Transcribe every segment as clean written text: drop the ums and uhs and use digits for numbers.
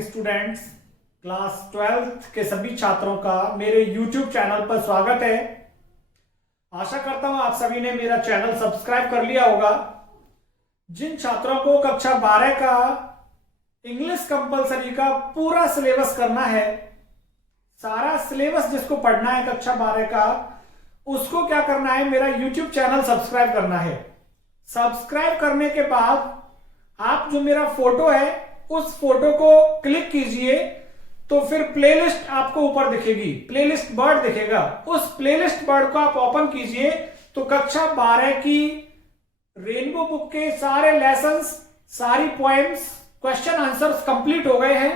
Morning students. Class 12th के सभी छात्रों का मेरे YouTube चैनल पर स्वागत है। आशा करता हूं आप सभी ने मेरा चैनल सब्सक्राइब कर लिया होगा। जिन छात्रों को कक्षा 12 का इंग्लिश कंपलसरी का पूरा सिलेबस करना है, सारा सिलेबस जिसको पढ़ना है कक्षा 12 का, उसको क्या करना है, मेरा YouTube चैनल सब्सक्राइब करना है। सब्सक्राइब करने के बाद आप जो मेरा फोटो है उस फोटो को क्लिक कीजिए तो फिर प्लेलिस्ट आपको ऊपर दिखेगी, प्लेलिस्ट वर्ड दिखेगा। उस प्लेलिस्ट वर्ड को आप ओपन कीजिए तो कक्षा 12 की रेनबो बुक के सारे लेसन्स, सारी पोएम्स, क्वेश्चन आंसर्स कंप्लीट हो गए हैं।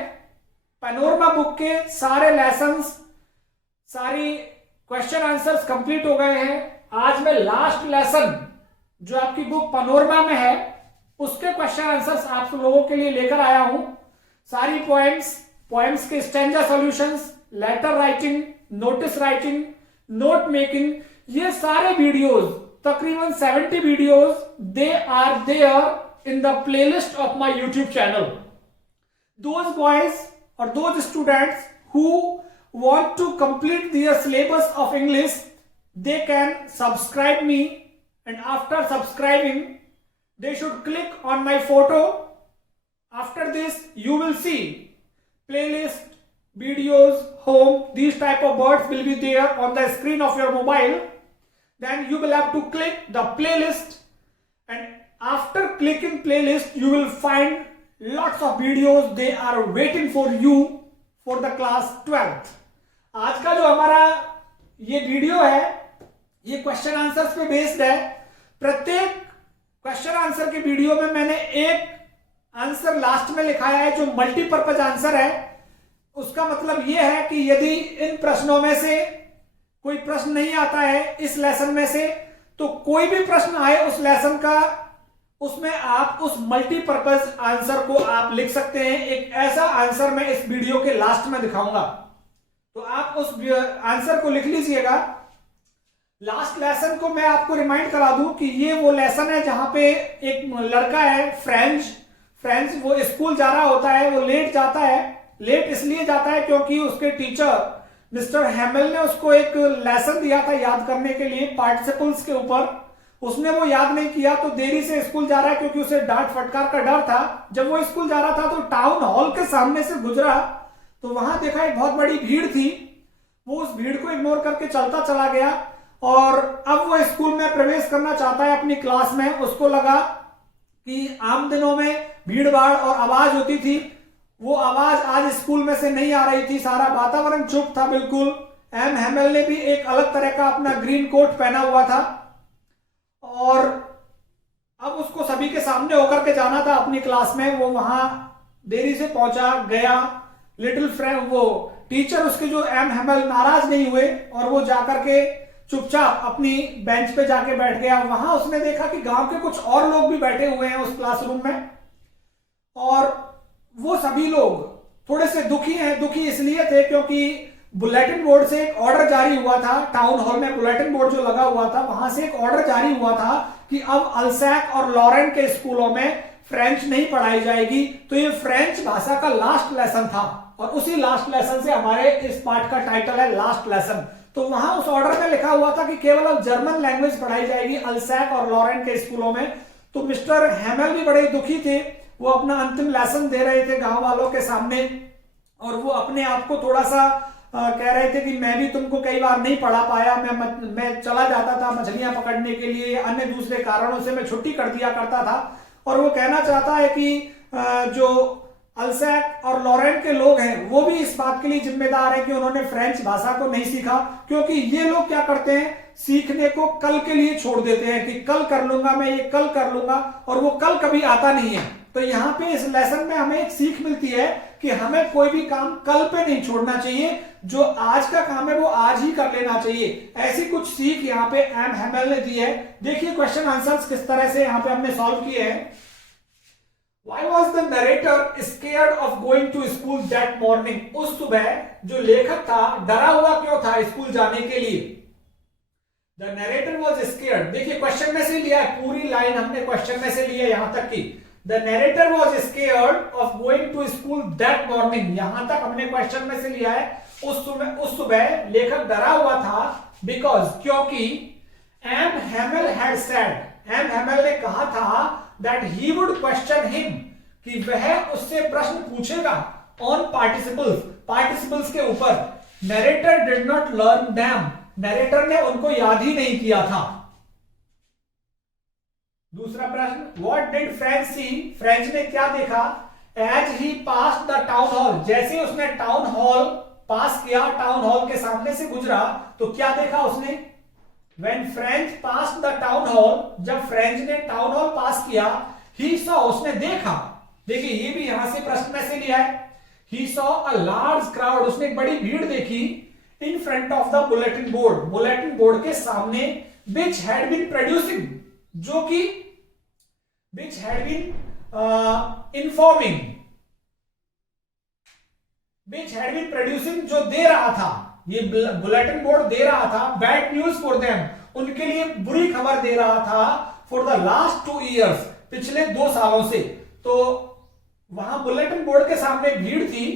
पैनोरमा बुक के सारे लेसन्स, सारी क्वेश्चन आंसर्स कंप्लीट हो गए हैं। आज मैं लास्ट लेसन जो आपकी बुक पैनोरमा में है उसके क्वेश्चन आंसर्स आप लोगों के लिए लेकर आया हूं। सारी पोएम्स के stanza solutions, letter writing, notice writing, note making, ये सारे वीडियोस, तकरीबन 70 videos, they are there in the playlist of my YouTube channel. Those boys और those students who want to complete their syllabus of English, they can subscribe me, and after subscribing they should click on my photo. After this you will see playlist, videos, home, these type of words will be there on the screen of your mobile. Then you will have to click the playlist, and after clicking playlist you will find lots of videos, they are waiting for you for the class 12th. आज का जो हमारा ये video है ये question answers पे based है। प्रत्येक क्वेश्चन आंसर के वीडियो में मैंने एक आंसर लास्ट में लिखाया है जो मल्टीपर्पज आंसर है। उसका मतलब यह है कि यदि इन प्रश्नों में से कोई प्रश्न नहीं आता है इस लेसन में से, तो कोई भी प्रश्न आए उस लेसन का, उसमें आप उस मल्टीपर्पज आंसर को आप लिख सकते हैं। एक ऐसा आंसर मैं इस वीडियो के लास्ट में दिखाऊंगा, तो आप उस आंसर को लिख लीजिएगा। लास्ट लेसन को मैं आपको रिमाइंड करा दूं कि ये वो लेसन है जहां पे एक लड़का है फ्रेंच, वो स्कूल जा रहा होता है, वो लेट जाता है। लेट इसलिए जाता है क्योंकि उसके टीचर मिस्टर हैमेल ने उसको एक लेसन दिया था याद करने के लिए पार्टिसिपल्स के ऊपर। उसने वो याद नहीं किया तो देरी से स्कूल जा रहा है क्योंकि उसे डांट फटकार का डर था। जब वो स्कूल जा रहा था तो टाउन हॉल के सामने से गुजरा तो वहां देखा एक बहुत बड़ी भीड़ थी। वो उस भीड़ को इग्नोर करके चलता चला गया और अब वो स्कूल में प्रवेश करना चाहता है अपनी क्लास में। उसको लगा कि आम दिनों में भीड़ भाड़ और आवाज होती थी, वो आवाज आज स्कूल में से नहीं आ रही थी। सारा वातावरण चुप था बिल्कुल। एम हैमेल ने भी एक अलग तरह का अपना ग्रीन कोट पहना हुआ था और अब उसको सभी के सामने होकर के जाना था अपनी क्लास में। वो वहां देरी से पहुंचा गया। लिटिल फ्रेंड, वो टीचर उसके जो एम हैमेल नाराज नहीं हुए और वो जाकर के चुपचाप अपनी बेंच पे जाके बैठ गया। वहां उसने देखा कि गांव के कुछ और लोग भी बैठे हुए हैं उस क्लासरूम में और वो सभी लोग थोड़े से दुखी हैं। दुखी इसलिए थे क्योंकि बुलेटिन बोर्ड से एक ऑर्डर जारी हुआ था। टाउन हॉल में बुलेटिन बोर्ड जो लगा हुआ था वहां से एक ऑर्डर जारी हुआ था कि अब अल्सैक और लॉरेन के स्कूलों में फ्रेंच नहीं पढ़ाई जाएगी। तो ये फ्रेंच भाषा का लास्ट लेसन था और उसी लास्ट लेसन से हमारे इस पार्ट का टाइटल है लास्ट लेसन। तो वहां उस ऑर्डर में लिखा हुआ था कि केवल अब जर्मन लैंग्वेज पढ़ाई जाएगी अल्सैक और लॉरेन के स्कूलों में। तो मिस्टर हैमेल भी बड़े दुखी थे। वो अपना अंतिम लेसन दे रहे थे गांव वालों के सामने और वो अपने आप को थोड़ा सा कह रहे थे कि मैं भी तुमको कई बार नहीं पढ़ा पाया, मैं चला जाता था मछलियां पकड़ने के लिए, अन्य दूसरे कारणों से मैं छुट्टी कर दिया करता था। और वो कहना चाहता है कि जो अल्सैक और लॉरेन के लोग हैं वो भी इस बात के लिए जिम्मेदार है कि उन्होंने फ्रेंच भाषा को नहीं सीखा, क्योंकि ये लोग क्या करते हैं, सीखने को कल के लिए छोड़ देते हैं कि कल कर लूंगा, मैं ये कल कर लूंगा, और वो कल कभी आता नहीं है। तो यहाँ पे इस लेसन में हमें एक सीख मिलती है कि हमें कोई भी काम कल पे नहीं छोड़ना चाहिए, जो आज का काम है वो आज ही कर लेना चाहिए। ऐसी कुछ सीख यहाँ पे एम हैमेल ने दी है। देखिए क्वेश्चन आंसर्स किस तरह से यहाँ पे हमने सॉल्व किए हैं। Why was the narrator scared of going to school that morning? उस सुबह जो लेखक था डरा हुआ क्यों था स्कूल जाने के लिए? The narrator was scared। देखिए क्वेश्चन में से लिया है, पूरी लाइन हमने क्वेश्चन में से ली है यहां तक की। The narrator was scared of going to school that morning. यहां तक हमने क्वेश्चन में से लिया है उस सुबह लेखक डरा हुआ था, बिकॉज क्योंकि M Hamel had said, M Hamel ने कहा था that he would question him, कि वह उससे प्रश्न पूछेगा ऑन पार्टिसिपल्स, पार्टिसिपल्स के ऊपर। Narrator did not learn them, narrator ने उनको याद ही नहीं किया था। दूसरा प्रश्न, what did French see, French ने क्या देखा, as he pass the town hall, जैसे उसने टाउन हॉल पास किया, टाउन हॉल के सामने से गुजरा, तो क्या देखा उसने। When French passed the town hall, जब फ्रेंच ने टाउन हॉल पास किया, he saw, उसने देखा, देखिए ये भी यहां से प्रश्न में से लिया है, he saw a large crowd, उसने एक बड़ी भीड़ देखी, in front of the bulletin board, bulletin board के सामने, which had been producing, जो कि which had been informing, which had been producing, जो दे रहा था, ये बुलेटिन बोर्ड दे रहा था बैड न्यूज फॉर देम, उनके लिए बुरी खबर दे रहा था, फॉर द लास्ट 2 years, पिछले 2 सालों से। तो वहां बुलेटिन बोर्ड के सामने भीड़ थी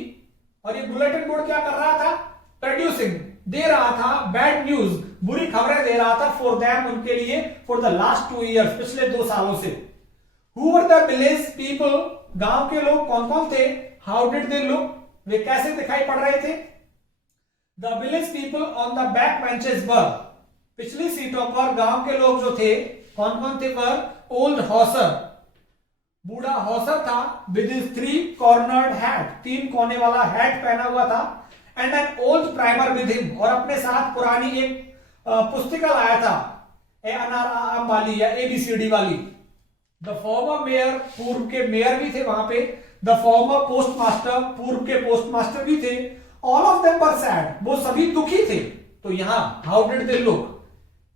और ये बुलेटिन बोर्ड क्या कर रहा था, प्रोड्यूसिंग, दे रहा था बैड न्यूज, बुरी खबरें दे रहा था, फॉर देम, उनके लिए, फॉर द लास्ट 2 years, पिछले 2 सालों से। Who were the village people, गांव के लोग कौन कौन थे, हाउ डिड दे लुक, वे कैसे दिखाई पड़ रहे थे। The village people on the back benches were, पिछली सीटों पर गांव के लोग जो थे कौन कौन थे, पर ओल्ड हॉसर, बूढ़ा हॉसर था, विद हिज 3 cornered hat, 3 कोने वाला हैट पहना हुआ था, and an old primer with him, और अपने साथ पुरानी एक पुस्तिका लाया था, ए अनार वाली या ABCD वाली। द फॉर्मर मेयर, पूर्व के मेयर भी थे वहां पे, द फॉर्मर पोस्टमास्टर, पूर्व के पोस्टमास्टर भी थे, all of them were sad, वो सभी दुखी थे। तो यहां how did they look,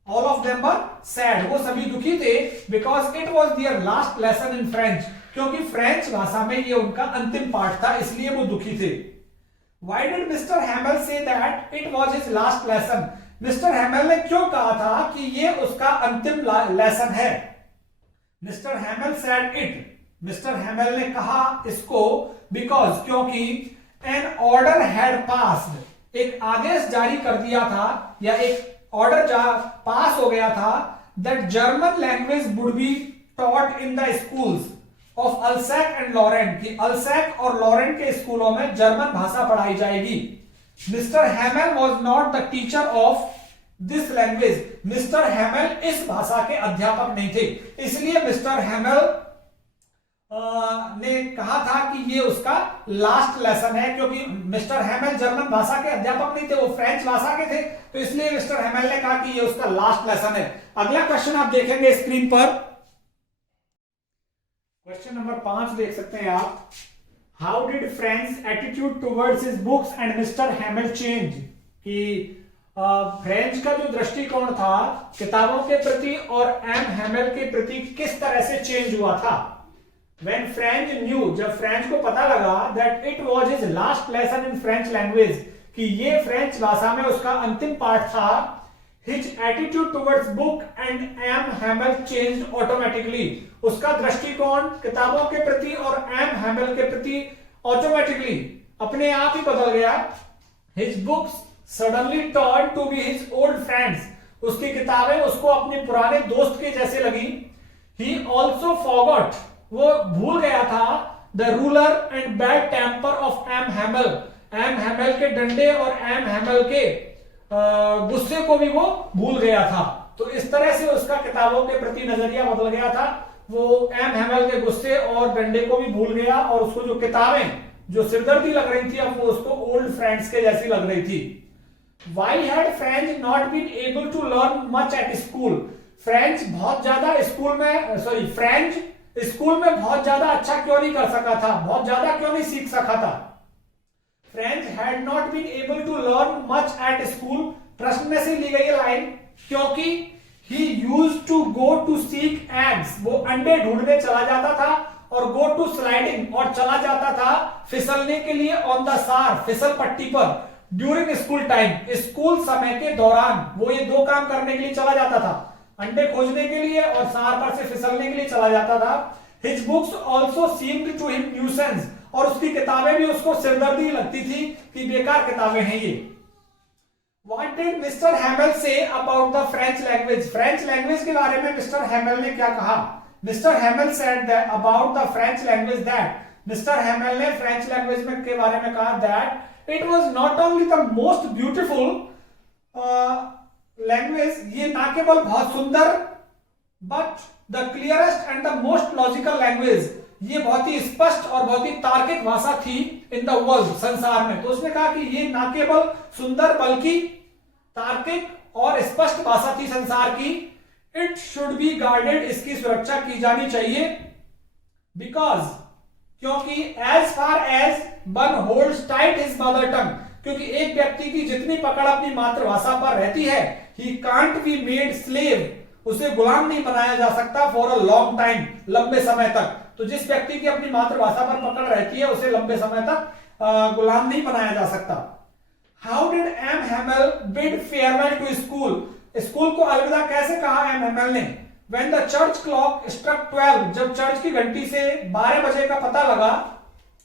all of them were sad, वो सभी दुखी थे, because it was their last lesson in French, क्योंकि फ्रेंच भाषा में ये उनका अंतिम पाठ था, इसलिए वो दुखी थे। Why did mister Hamel say that it was his last lesson, mister Hamel ने क्यों कहा था कि ये उसका अंतिम लेसन है। Mister Hamel said it, mister Hamel ने कहा इसको, बिकॉज क्योंकि एन ऑर्डर हैड पास्ड, एक आदेश जारी कर दिया था, या एक ऑर्डर पास हो गया था, that German language would be taught in the schools of Alsace and Lorraine, कि अल्सैक और लॉरेंट के स्कूलों में जर्मन भाषा पढ़ाई जाएगी। Mister Hamel was not the teacher of this language, Mr Hamel इस भाषा के अध्यापक नहीं थे, इसलिए मिस्टर हैमेल ने कहा था कि ये उसका लास्ट लेसन है, क्योंकि मिस्टर हैमेल जर्मन भाषा के अध्यापक नहीं थे, वो फ्रेंच भाषा के थे, तो इसलिए मिस्टर हैमेल ने कहा कि ये उसका लास्ट लेसन है। अगला क्वेश्चन आप देखेंगे स्क्रीन पर, क्वेश्चन नंबर 5 देख सकते हैं आप, how did French attitude towards his books and mister Hamel change, कि फ्रेंच का जो दृष्टिकोण था किताबों के प्रति और एम हैमेल के प्रति किस तरह से चेंज हुआ था। When French knew, जब फ्रेंच को पता लगा that it was his last lesson in French language, कि ये फ्रेंच भाषा में उसका अंतिम पाठ था, his attitude towards book and M. Hamel changed automatically, उसका दृष्टिकोण किताबों के प्रति और M. Hamel के प्रति automatically अपने आप ही बदल गया। His books suddenly turned to be his old friends, उसकी किताबें उसको अपने पुराने दोस्त के जैसे लगी। He also forgot, वो भूल गया था, the ruler and bad temper of M Hamel, M Hamel के डंडे और एम हैमेल के गुस्से को भी वो भूल गया था। तो इस तरह से उसका किताबों के प्रति नजरिया बदल गया था, वो एम हैमेल के गुस्से और डंडे को भी भूल गया, और उसको जो किताबें जो सिरदर्दी लग रही थी अब वो उसको ओल्ड फ्रेंड्स के जैसी लग रही थी। Why had French not been able to learn much at school, French बहुत ज्यादा स्कूल में, फ्रेंच स्कूल में बहुत ज्यादा अच्छा क्यों नहीं कर सका था, बहुत ज्यादा क्यों नहीं सीख सका था। French had not been able to learn much at school, प्रश्न में से ली गई लाइन, क्योंकि he used to go to seek eggs, वो अंडे ढूंढने चला जाता था, और गो टू स्लाइडिंग, और चला जाता था फिसलने के लिए, ऑन द सार, फिसल पट्टी पर, ड्यूरिंग स्कूल टाइम, स्कूल समय के दौरान वो ये 2 काम करने के लिए चला जाता था, अंडे खोजने के लिए और सार पर से फिसलने के लिए चला जाता था। His books also seemed to him nuisance, और उसकी किताबें भी उसको सिरदर्दी लगती थी कि बेकार किताबें हैं ये। What did Mr. Hamel say about the French language? French language के बारे में मिस्टर हैमेल ने क्या कहा? Mr. Hamel said that about the French language that mister Hamel ने फ्रेंच लैंग्वेज में के बारे में कहा that it was not only the most beautiful language, ये ना केवल बहुत सुंदर, but the clearest and the most logical language, ये बहुत ही स्पष्ट और बहुत ही तार्किक भाषा थी इन द वर्ल्ड, संसार में। तो उसने कहा कि ये ना केवल सुंदर बल्कि तार्किक और स्पष्ट भाषा थी संसार की। इट शुड बी गार्डेड, इसकी सुरक्षा की जानी चाहिए, बिकॉज, क्योंकि as far as one holds tight his mother tongue, क्योंकि एक व्यक्ति की जितनी पकड़ अपनी मातृभाषा पर रहती है, he can't be made slave, उसे गुलाम नहीं बनाया जा सकता फॉर अ लॉन्ग टाइम, लंबे समय तक। तो जिस व्यक्ति की अपनी मातृभाषा पर पकड़ रहती है, उसे लंबे समय तक गुलाम नहीं बनाया जा सकता। How did M Hamel bid farewell to school, school को अलविदा कैसे कहा एम हैमेल ने? When the church clock struck 12, जब चर्च की घंटी से 12 बजे का पता लगा,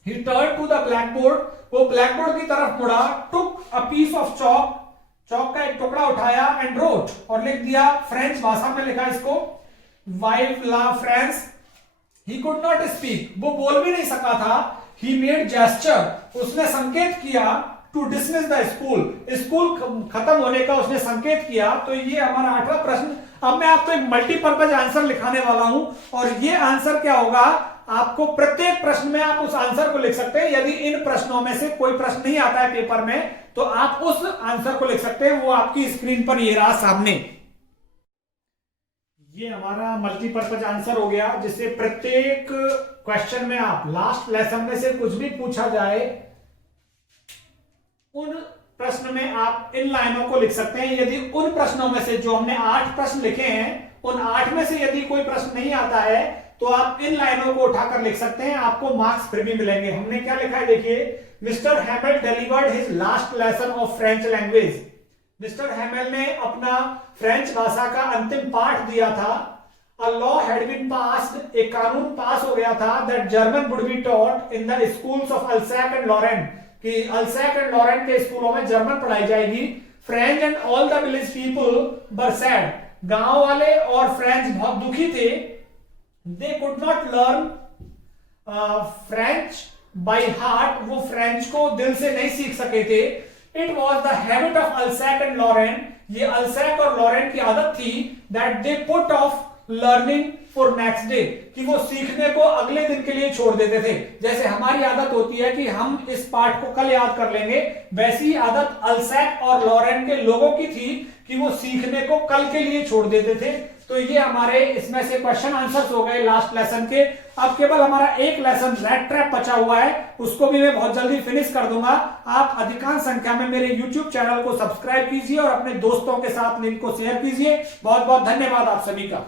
he turned to the blackboard, वो ब्लैकबोर्ड की तरफ मुड़ा, took a piece of chalk, चौक का एक टुकड़ा उठाया, and wrote, और लिख दिया, फ्रेंच भाषा में लिखा इसको, vive la France। He could not speak, वो बोल भी नहीं सका था। He made gesture, उसने संकेत किया, to dismiss the school, school खत्म होने का उसने संकेत किया। तो ये हमारा 8वां प्रश्न। अब मैं आपको एक मल्टीपर्पज आंसर लिखाने वाला हूं, और ये आंसर क्या होगा, आपको प्रत्येक प्रश्न में आप उस आंसर को लिख सकते हैं। यदि इन प्रश्नों में से कोई प्रश्न नहीं आता है पेपर में, तो आप उस आंसर को लिख सकते हैं। वो आपकी स्क्रीन पर ये रहा सामने। ये हमारा मल्टीपर्पज आंसर हो गया, जिससे प्रत्येक क्वेश्चन में आप लास्ट लेसन में से कुछ भी पूछा जाए, उन प्रश्न में आप इन लाइनों को लिख सकते हैं। यदि उन प्रश्नों में से, जो हमने 8 प्रश्न लिखे हैं, उन 8 में से यदि कोई प्रश्न नहीं आता है, तो आप इन लाइनों को उठाकर लिख सकते हैं, आपको मार्क्स फिर भी मिलेंगे। हमने क्या लिखा है देखिए, Mr Hamel delivered his last lesson of French language, Mr Hamel ने अपना फ्रेंच भाषा का अंतिम पाठ दिया था। A law had been passed, एक कानून पास हो गया था, that German would be taught in the schools of Alsace and Lorraine, कि अल्सैक एंड लॉरेंट के स्कूलों में जर्मन पढ़ाई जाएगी। French and all the village people were sad, गांव वाले और फ्रेंच बहुत दुखी थे। They could not learn French by heart, वो फ्रेंच को दिल से नहीं सीख सके थे। It was the habit of Alsace and Lorraine, ये अल्सैक और लॉरेंट की आदत थी, that they put off learning for next day, कि वो सीखने को अगले दिन के लिए छोड़ देते थे। जैसे हमारी आदत होती है कि हम इस पाठ को कल याद कर लेंगे, वैसी आदत अल्सैक और लॉरेंट के लोगों की थी कि वो सीखने को कल के लिए छोड़ देते थे। तो ये हमारे इसमें से क्वेश्चन आंसर्स हो गए लास्ट लेसन के। अब केवल हमारा एक लेसन रैट ट्रैप बचा हुआ है, उसको भी मैं बहुत जल्दी फिनिश कर दूंगा। आप अधिकांश संख्या में मेरे YouTube चैनल को सब्सक्राइब कीजिए और अपने दोस्तों के साथ लिंक को शेयर कीजिए। बहुत बहुत धन्यवाद आप सभी का।